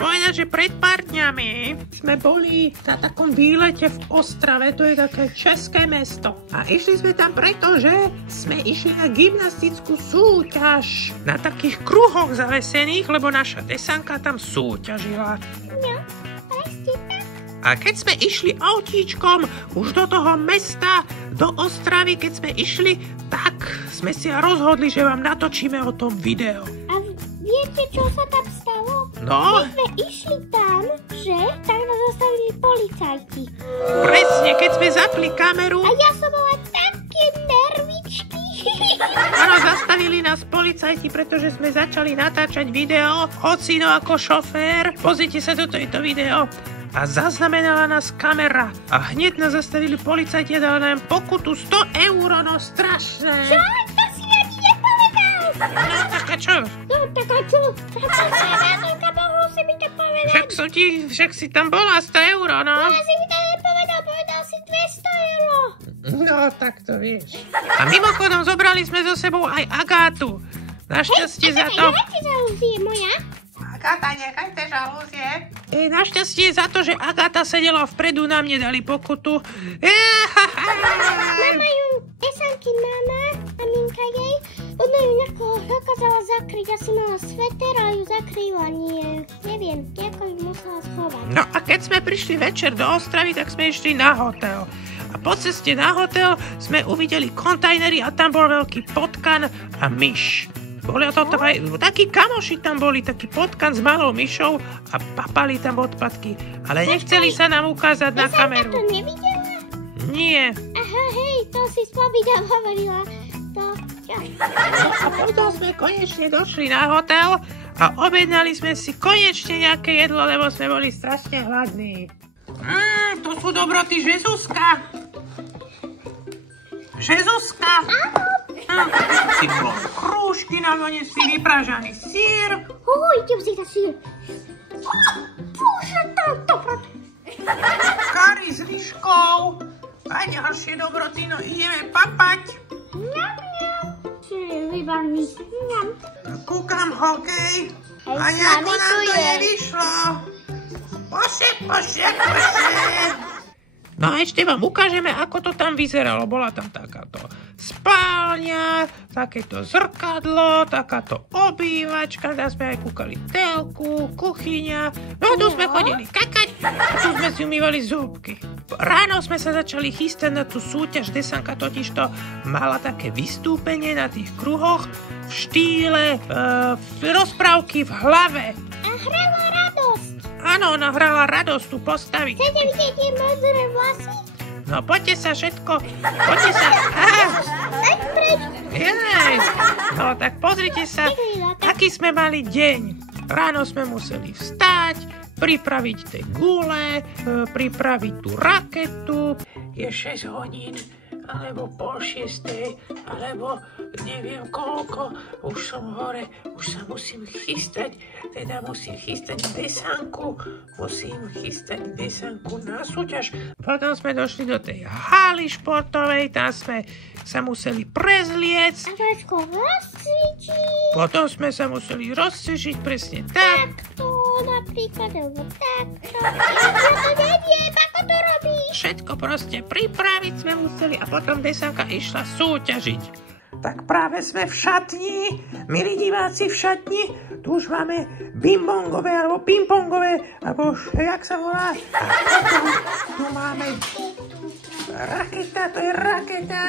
povedať, že pred pár dňami sme boli na takom výlete v Ostrave, to je také české mesto. A išli sme tam preto, že sme išli na gymnastickú súťaž. Na takých kruhoch zavesených, lebo naša Desanka tam súťažila. No, presne tak. A keď sme išli autíčkom už do toho mesta, do Ostravy, keď sme išli, tak sme si rozhodli, že vám natočíme o tom video. A viete, čo sa tam stalo? No? Keď sme išli tam, že? Tak nás zastavili policajti. Presne, keď sme zapli kameru. A ja som mala také nervičky. Áno, zastavili nás policajti, pretože sme začali natáčať video. Ocino ako šofér. Pozrite sa do tejto video. A zaznamenala nás kamera. A hneď nás zastavili policajti a dali nám pokutu 100 €, no strašné. Čo? To si ani nepovedal. No, taká čo? No, taká čo? Mohol si mi to povedať. Však si tam bola 100 €, no. Ale si mi to nepovedal, povedal si 200 €. No, tak to vieš. A mimochodom zobrali sme so sebou aj Agátu. Našťastie za to... Nechajte žalúzie, moja. Agáta, nechajte žalúzie. Našťastie za to, že Agáta sedela vpredu, nám nedali pokutu. Mama ju, Desankin mama, maminka jej, ona ju dokázala zakryť, asi mala sveter a ju zakryla, neviem, nejako ju musela schovať. No a keď sme prišli večer do Ostravy, tak sme išli na hotel. A po ceste na hotel sme uvideli kontajnery a tam bol veľký potkan a myš. Boli to aj takí kamoši tam boli, taký potkan s malou myšou a papali tam odpadky. Ale nechceli sa nám ukázať na kameru. Desanka to nevidela? Nie. Aha, hej, to si s Bobidom hovorila. To, čo? A potom sme konečne došli na hotel a objednali sme si konečne nejaké jedlo, lebo sme boli strašne hladní. To sú dobroty Žezúska. Žezúska. Si bol krúžky, nám donesli vypražaný sír. Idem si na sír. Bože, to Kari s liškou. A ďalšie dobroty, no ideme papať. Čo je výborný. Kúkam hokej. A nejako nám to nevyšlo. Poše. No a ešte vám ukážeme, ako to tam vyzeralo. Bola tam takáto spálňa, takéto zrkadlo, takáto obývačka, tam sme aj kúkali telku, kuchyňa. No tu sme chodili kakať, tu sme si umývali zúbky. Ráno sme sa začali chystať na tú súťaž. Desanka totižto mala také vystúpenie na tých kruhoch v štýle rozprávky v hlave. A hrala radosť. Áno, ona hrala radosť tu postaviť. Chcete vidieť tie modré vlasy? No poďte sa všetko, poďte sa. Tak preč. Jej. No tak pozrite sa, aký sme mali deň. Ráno sme museli vstať, pripraviť tie gule, pripraviť tú raketu. Je 6 hodín, alebo 5:30, alebo neviem koľko. Už som hore, už sa musím chystať, musím chystať Desanku. Musím chystať Desanku na súťaž. Potom sme došli do tej haly športovej, tam sme sa museli prezliecť. A trošku rozcvičiť. Potom sme sa museli rozcvičiť, presne tak. Takto napríklad, alebo takto. Ja to neviem, ako to robíš. Všetko proste pripraviť sme museli a potom Desanka išla súťažiť. Tak práve sme v šatni, milí diváci, v šatni. Tu už máme bimbongové alebo pingpongové, alebo jak sa volá. A potom tu máme raketa, to je raketa.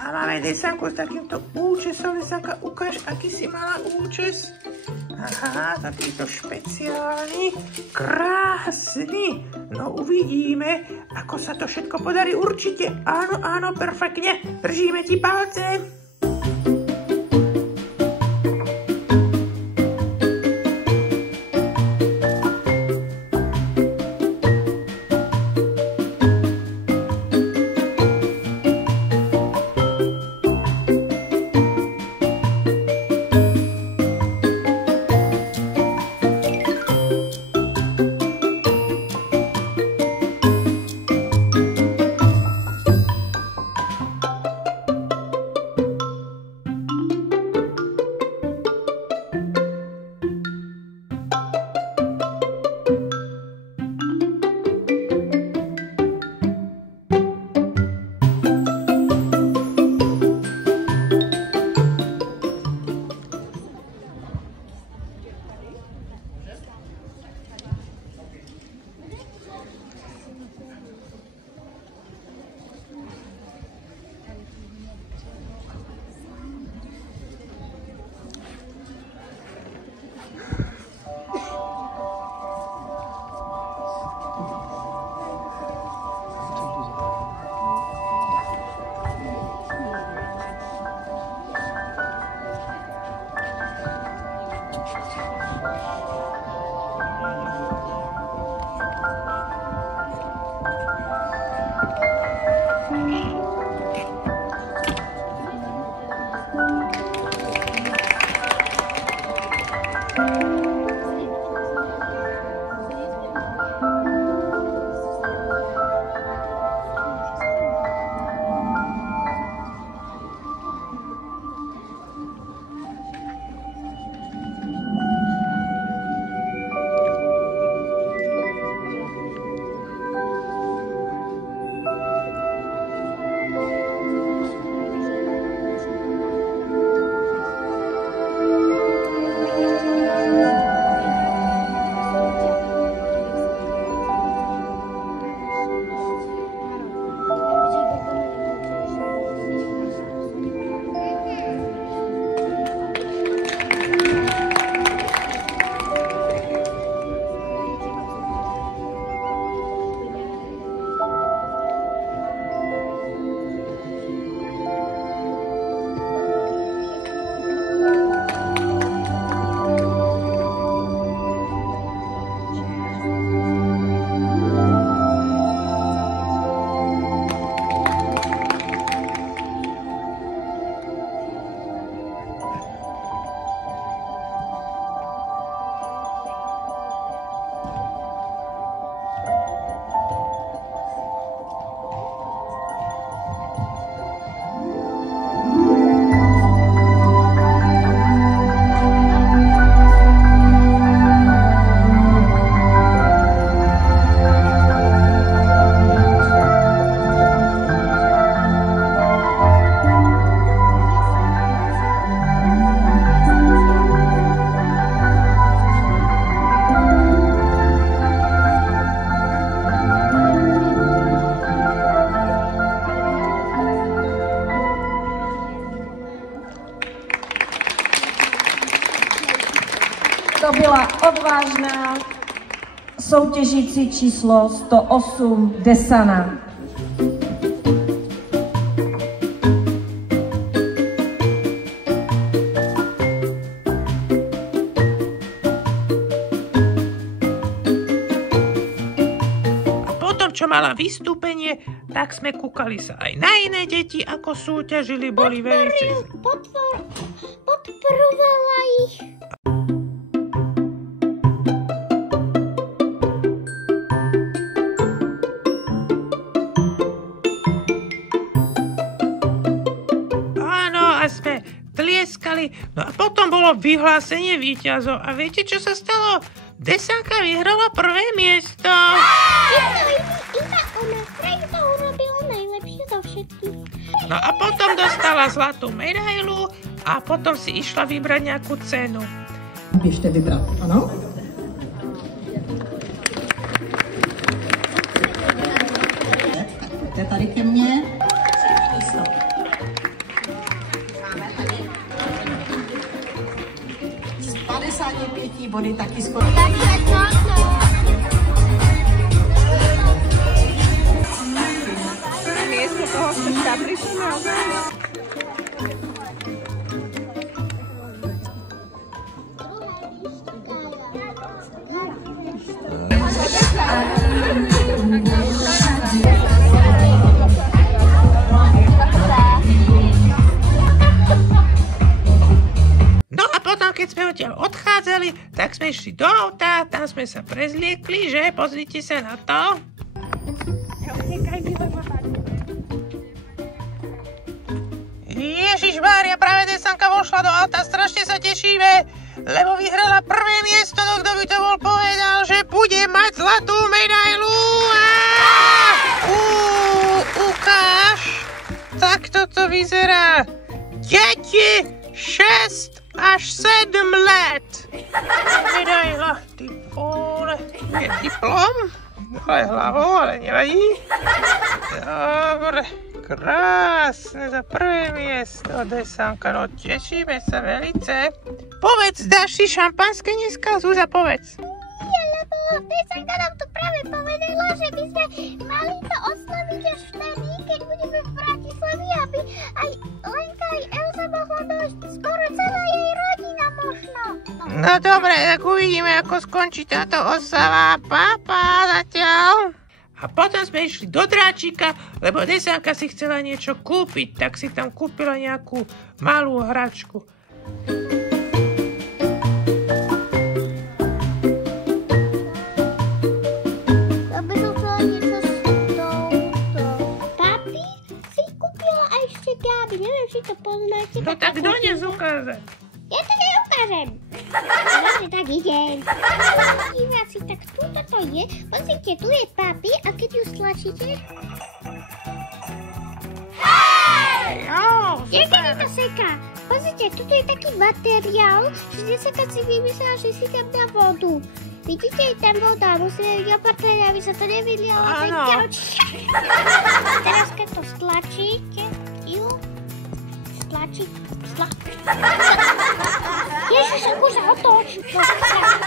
A máme Desanku s takýmto účesom. Desanka, ukáž, aký si mala účes. Aha, takýto špeciálny, krásny. No uvidíme, ako sa to všetko podarí. Určite, áno, perfektne. Držíme ti palce. bola odvážna soutěžící číslo 108 Desana. Čo mala vystúpenie, tak sme kúkali sa aj na iné deti, ako súťažili, boli veľmi... Podporovala ich. Áno, a sme tlieskali. No a potom bolo vyhlásenie víťazov. A viete, čo sa stalo? Desanka vyhrala prvé miesto. Ona urobila najlepšie zo všetkých. No a potom dostala zlatú medailu a potom si išla vybrať nejakú cenu. Běžte vybrat, ano? Pojďte tady ke mně. Místo. Z 55 body taky skoro. Miesto toho ste prišli na No a potom, keď sme odtiaľ odchádzali, tak sme išli do auta, tam sme sa prezliekli, že? Pozrite sa na to. Ježišmária, práve Desanka vošla do auta, strašne sa tešíme, lebo vyhrala prvé miesto, no kto by to bol povedal, že bude mať zlatú medailu. Ukáž, tak toto vyzerá. Deti 6 až 7 let. Medaila, ty vole, je diplom? Ale hlavou, ale nevadí. Dobre, krásne za prvé miesto, Desanka, no tešíme sa velice. Povedz, dáš si šampanské dneska, Zúza, povedz. Nie, lebo Desanka nám tu práve povedala, že by sme mali to oslaviť až vtedy, keď budeme v Bratislavi, aby aj Lenka, aj Elza mohla dojsť, skoro celá jej rodina možno. No dobre, tak uvidíme, ako skončí táto oslava. Papa, zatiaľ. A potom sme išli do Dráčika, lebo Desanka si chcela niečo kúpiť, tak si tam kúpila nejakú malú hračku. Neviem, či to poznáte. No tak dones ukáže. Ja to neukážem. Vlastne tak idem. Diváci, tak túto to je. Pozrite, tu je papi a keď ju stlačíte... Niekedy to seká. Pozrite, tuto je taký materiál, že Desanka si vymyslela, že si tam dá vodu. Vidíte, je tam voda, musíme byť opatrne, aby sa to nevydlialo. Áno. Teraz keď to stlačíte, Ježiš, akože otoč.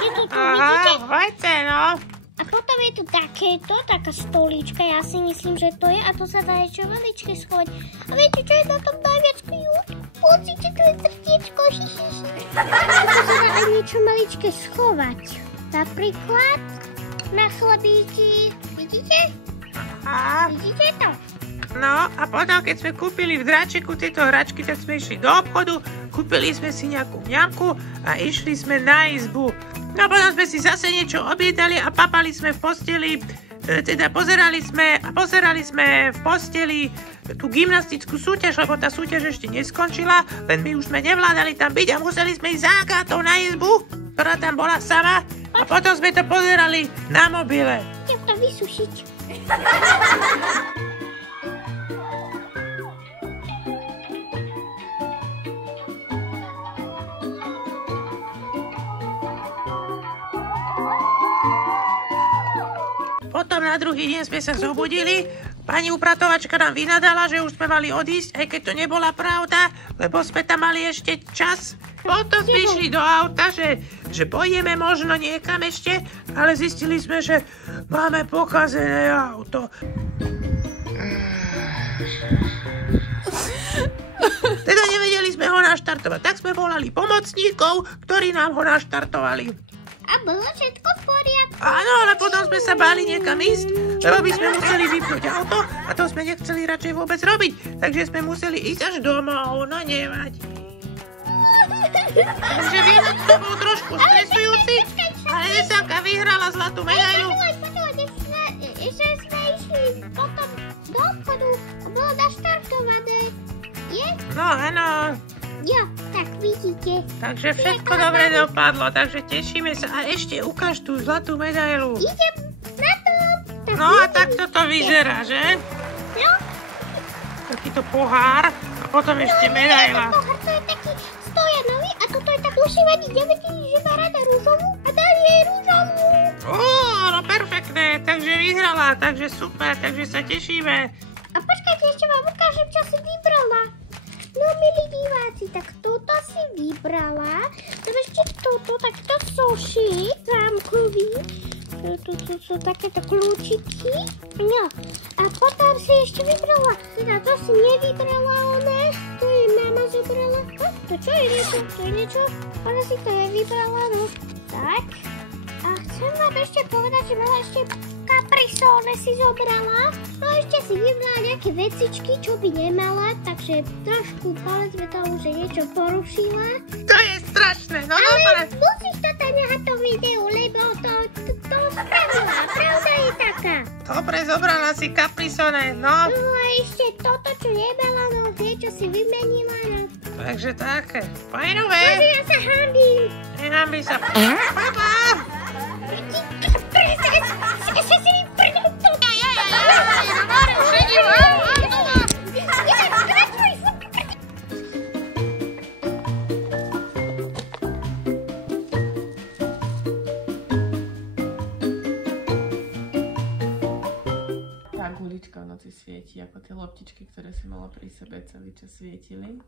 Je to tu, vidíte? Vajce, no. A potom je tu taká stolička, ja si myslím, že to je, a to sa dá niečo maličké schovať. A viete, čo je na tom najviac cute? Pozrite, tu je srdiečko, hihihi. To sa dá aj niečo maličké schovať. Napríklad na chlebíky. Vidíte? Vidíte to? No a potom, keď sme kúpili v Dráčiku tieto hračky, tak sme išli do obchodu, kúpili sme si nejakú mňamku a išli sme na izbu. No a potom sme si zase niečo objednali a papali sme v posteli, teda pozerali sme v posteli tú gymnastickú súťaž, lebo tá súťaž ešte neskončila, len my už sme nevládali tam byť a museli sme ísť za Agátou na izbu, ktorá tam bola sama, a potom sme to pozerali na mobile. Chcem to vysušiť. Potom na druhý deň sme sa zobudili Pani upratovačka nám vynadala, že už sme mali odísť, aj keď to nebola pravda, lebo sme tam mali ešte čas. Potom sme išli do auta, že pôjdeme možno niekam ešte, ale zistili sme, že máme pokazené auto. Teda nevedeli sme ho naštartovať, tak sme volali pomocníkov, ktorí nám ho naštartovali. A bolo všetko v poriadku. Áno, ale potom sme sa báli niekam ísť, lebo by sme museli vypnúť auto a to sme nechceli radšej vôbec robiť. Takže sme museli ísť až domov, no nevadí. Takže viem, že to bol trošku stresujúci, ale Desanka vyhrala zlatú medailu. Ešte sme išli potom do obchodu a bolo naštartované. Je? No áno. Jo, tak vidíte. Takže všetko dobre dopadlo, takže tešíme sa. A ešte ukáž tú zlatú medailu. Idem na to. No a takto to vyzerá, že? No. Takýto pohár a potom ešte medaila. Pohár, to je taký stojanový a toto je tak ušívaný. Nevedeli, že má rada rúžovú a dali jej rúžovú. No perfektné, takže vyhrala, takže super, takže sa tešíme. A počkajte, ešte vám ukážem, čo si vybrala. No, milí diváci, tak toto si vybrala. Tam ešte toto, takto soši zámkový. Tu sú takéto kľúčiky. No, a potom si ešte vybrala. Teda to si nevybrala ona. To jej mama zobrala. To čo je niečo? To je niečo? Ona si to nevybrala, no. Tak. A chcem vám ešte povedať, že mala ešte kaprisóne si zobrala. No ešte si vybrala nejaké vecičky, čo by nemala, takže trošku povedzme tomu, že niečo porušila. To je strašné, no ale dobre. musíš to tam nehať to videu, lebo to spravila, pravda je taká. Dobre, zobrala si kaprisone, no. No a ešte toto, čo nemala, no niečo si vymenila, no. Takže také, fajnové. Takže ja sa hambím. Nehambi sa. Papa! Gulička v noci svieti, ako tie loptičky, ktoré si mala pri sebe celý čas svietili.